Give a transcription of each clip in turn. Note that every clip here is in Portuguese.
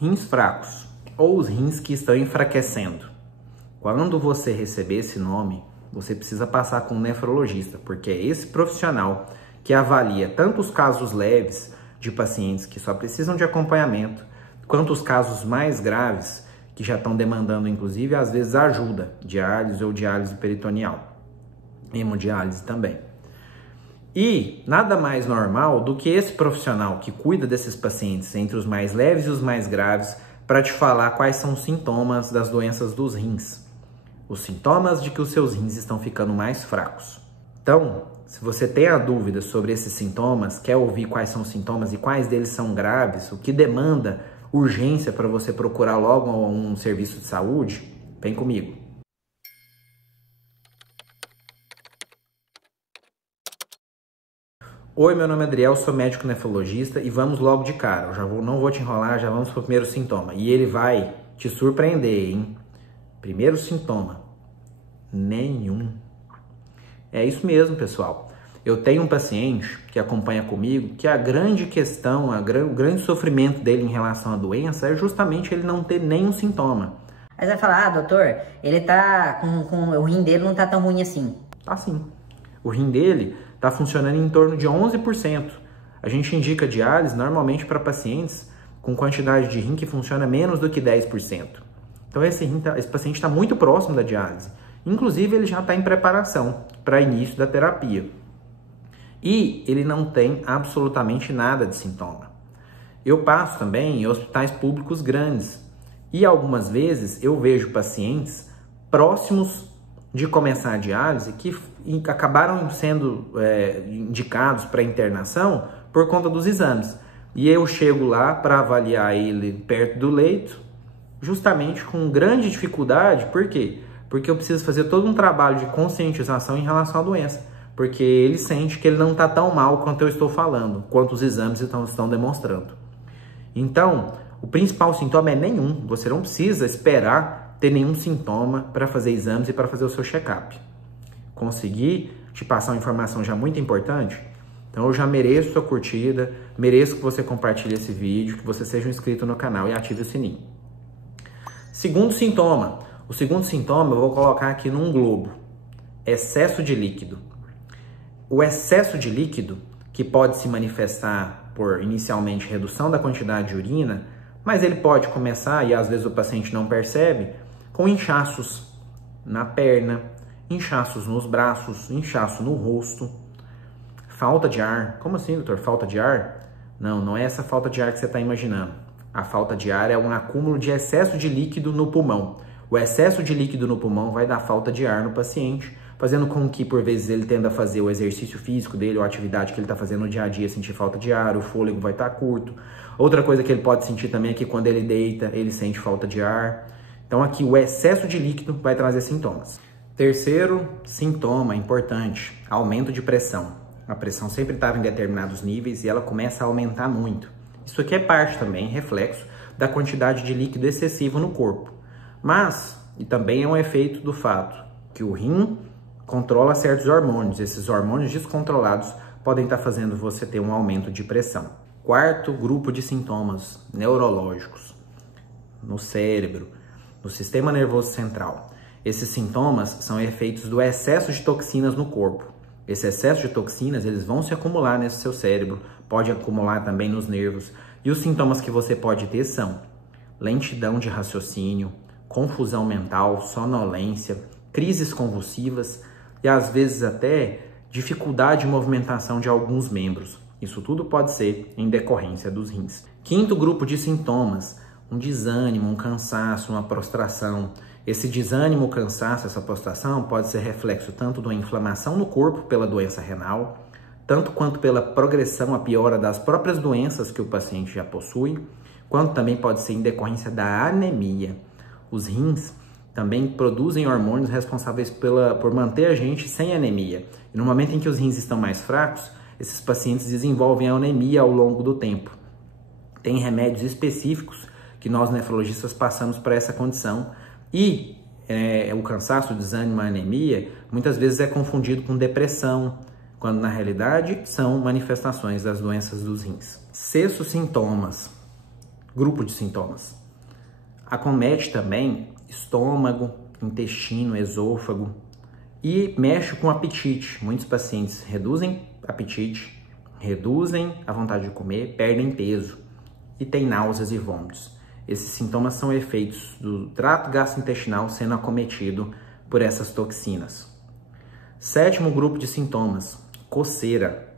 Rins fracos ou os rins que estão enfraquecendo. Quando você receber esse nome, você precisa passar com um nefrologista, porque é esse profissional que avalia tanto os casos leves de pacientes que só precisam de acompanhamento, quanto os casos mais graves que já estão demandando, inclusive, às vezes ajuda, diálise ou diálise peritoneal, hemodiálise também. E nada mais normal do que esse profissional que cuida desses pacientes entre os mais leves e os mais graves para te falar quais são os sintomas das doenças dos rins. Os sintomas de que os seus rins estão ficando mais fracos. Então, se você tem a dúvida sobre esses sintomas, quer ouvir quais são os sintomas e quais deles são graves, o que demanda urgência para você procurar logo um serviço de saúde, vem comigo. Oi, meu nome é Adriel, sou médico nefrologista e vamos logo de cara. Não vou te enrolar, já vamos para o primeiro sintoma. E ele vai te surpreender, hein? Primeiro sintoma, nenhum. É isso mesmo, pessoal. Eu tenho um paciente que acompanha comigo que a grande questão, o grande sofrimento dele em relação à doença é justamente ele não ter nenhum sintoma. Aí você vai falar, doutor, ele tá o rim dele não tá tão ruim assim. Tá sim. O rim dele tá funcionando em torno de 11%. A gente indica diálise normalmente para pacientes com quantidade de rim que funciona menos do que 10%. Então esse paciente está muito próximo da diálise. Inclusive ele já está em preparação para início da terapia. E ele não tem absolutamente nada de sintoma. Eu passo também em hospitais públicos grandes. E algumas vezes eu vejo pacientes próximos de começar a diálise que acabaram sendo indicados para internação por conta dos exames. E eu chego lá para avaliar ele perto do leito, justamente com grande dificuldade. Por quê? Porque eu preciso fazer todo um trabalho de conscientização em relação à doença. Porque ele sente que ele não está tão mal quanto eu estou falando, quanto os exames estão demonstrando. Então, o principal sintoma é nenhum. Você não precisa esperar ter nenhum sintoma para fazer exames e para fazer o seu check-up. Consegui te passar uma informação já muito importante? Então eu já mereço sua curtida, mereço que você compartilhe esse vídeo, que você seja um inscrito no canal e ative o sininho. Segundo sintoma. O segundo sintoma eu vou colocar aqui num globo. Excesso de líquido. O excesso de líquido, que pode se manifestar por inicialmente redução da quantidade de urina, mas ele pode começar, e às vezes o paciente não percebe, com inchaços na perna, inchaços nos braços, inchaço no rosto, falta de ar. Como assim, doutor? Falta de ar? Não, não é essa falta de ar que você está imaginando. A falta de ar é um acúmulo de excesso de líquido no pulmão. O excesso de líquido no pulmão vai dar falta de ar no paciente, fazendo com que, por vezes, ele tenda a fazer o exercício físico dele ou a atividade que ele está fazendo no dia a dia, sentir falta de ar, o fôlego vai estar curto. Outra coisa que ele pode sentir também é que quando ele deita, ele sente falta de ar. Então aqui o excesso de líquido vai trazer sintomas. Terceiro sintoma importante, aumento de pressão. A pressão sempre estava em determinados níveis e ela começa a aumentar muito. Isso aqui é parte também, reflexo, da quantidade de líquido excessivo no corpo. Mas, e também é um efeito do fato que o rim controla certos hormônios. Esses hormônios descontrolados podem estar fazendo você ter um aumento de pressão. Quarto grupo de sintomas neurológicos no cérebro, no sistema nervoso central. Esses sintomas são efeitos do excesso de toxinas no corpo. Esse excesso de toxinas, eles vão se acumular nesse seu cérebro, pode acumular também nos nervos. E os sintomas que você pode ter são lentidão de raciocínio, confusão mental, sonolência, crises convulsivas e às vezes até dificuldade de movimentação de alguns membros. Isso tudo pode ser em decorrência dos rins. Quinto grupo de sintomas, um desânimo, um cansaço, uma prostração. Esse desânimo, cansaço, essa prostração pode ser reflexo tanto de uma inflamação no corpo pela doença renal, tanto quanto pela progressão, a piora das próprias doenças que o paciente já possui, quanto também pode ser em decorrência da anemia. Os rins também produzem hormônios responsáveis por manter a gente sem anemia. E no momento em que os rins estão mais fracos, esses pacientes desenvolvem a anemia ao longo do tempo. Tem remédios específicos que nós nefrologistas passamos para essa condição. E o cansaço, o desânimo, a anemia, muitas vezes é confundido com depressão, quando na realidade são manifestações das doenças dos rins. Sexto sintomas, grupo de sintomas. Acomete também estômago, intestino, esôfago e mexe com o apetite. Muitos pacientes reduzem apetite, reduzem a vontade de comer, perdem peso e tem náuseas e vômitos. Esses sintomas são efeitos do trato gastrointestinal sendo acometido por essas toxinas. Sétimo grupo de sintomas, coceira.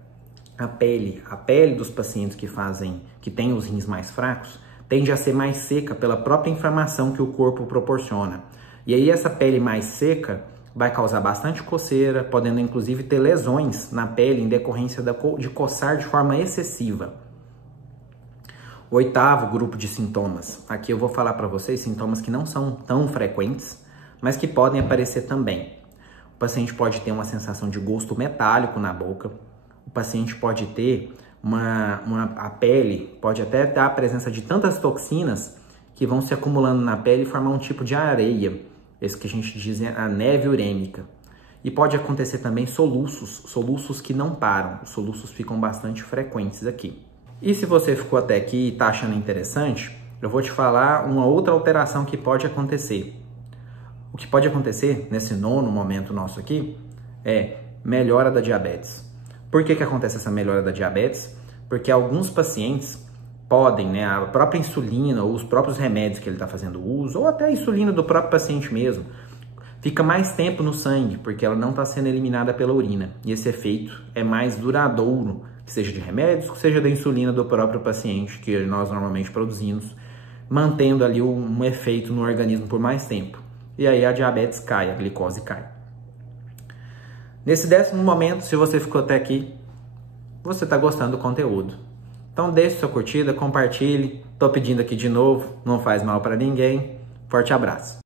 A pele dos pacientes que têm os rins mais fracos tende a ser mais seca pela própria inflamação que o corpo proporciona. E aí essa pele mais seca vai causar bastante coceira, podendo inclusive ter lesões na pele em decorrência de coçar de forma excessiva. Oitavo grupo de sintomas. Aqui eu vou falar para vocês sintomas que não são tão frequentes, mas que podem aparecer também. O paciente pode ter uma sensação de gosto metálico na boca. O paciente pode ter a pele, pode até ter a presença de tantas toxinas que vão se acumulando na pele e formar um tipo de areia, esse que a gente diz a neve urêmica. E pode acontecer também soluços que não param, os soluços ficam bastante frequentes aqui. E se você ficou até aqui e está achando interessante, eu vou te falar uma outra alteração que pode acontecer. O que pode acontecer nesse nono momento nosso aqui é melhora da diabetes. Por que acontece essa melhora da diabetes? Porque alguns pacientes podem, a própria insulina ou os próprios remédios que ele está fazendo uso, ou até a insulina do próprio paciente mesmo, fica mais tempo no sangue, porque ela não está sendo eliminada pela urina. E esse efeito é mais duradouro, que seja de remédios, que seja da insulina do próprio paciente, que nós normalmente produzimos, mantendo ali um efeito no organismo por mais tempo. E aí a diabetes cai, a glicose cai. Nesse 10º momento, se você ficou até aqui, você está gostando do conteúdo. Então deixe sua curtida, compartilhe. Estou pedindo aqui de novo, não faz mal para ninguém. Forte abraço.